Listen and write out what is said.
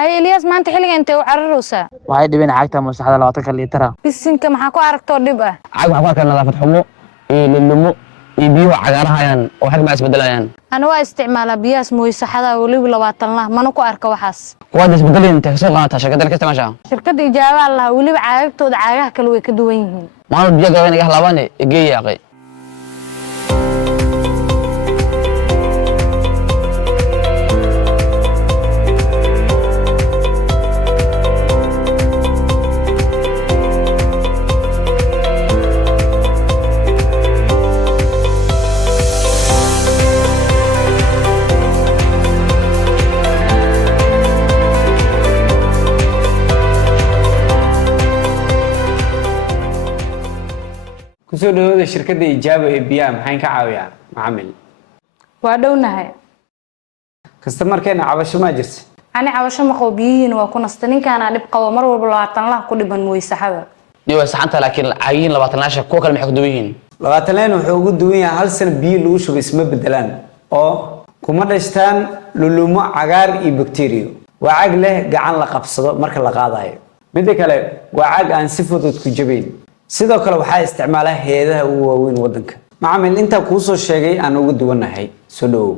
هاي إلياس ما أنت حلقة أنت وعرروسا waxay dhibeen cagta masaxda 20 litir bisinka maxaa ku aragtoo dhib ah cag waxaa ku arkaa nadaafad xumo iyo lulumo iyo biyuhu cagaarahayaan oo xag ma isbedelayaan ana waa isticmaalaa biyahaas mooy saxada waliba 20 lah mana ku arka waxaas kuwaad isbedelin intee kasoo qaadataa shirkadda ka isticmaashaa shirkadda ijaabaa lahaa waliba caagagtooda caagaha kale way ka duwan yihiin maalin biyo gaban iga halaabane igeeya aqay kusoo dhawaada shirkadda ijaaba ee biyaha maxay ka caawiyaa macaamil waa dhownahay kastamarkeena cabasho ma jirta ani cabasho ma qabo biyihiina waa ku nasta ninkaana dhib qabo mar walba 20 lah ku dhiban mooy saxada niyo saxanta laakiin caayin 20 laasha kuwa kale maxay ku duwan yihiin 20 leen wuxuu ugu duwan yahay hal sano biyo lagu shubay isma bedelaan oo kuma dhashtaan lulumo cagaar iyo bakteeriyo waa cag leh gacan la qabsado marka la qaadayo mid kale waa cag aan si fudud ku jabayn sidoo kale waxaa isticmaala hay'adaha ugu waaweyn wadanka macaamil inta ku soo sheegay aan ugu duwanahay soo dhawow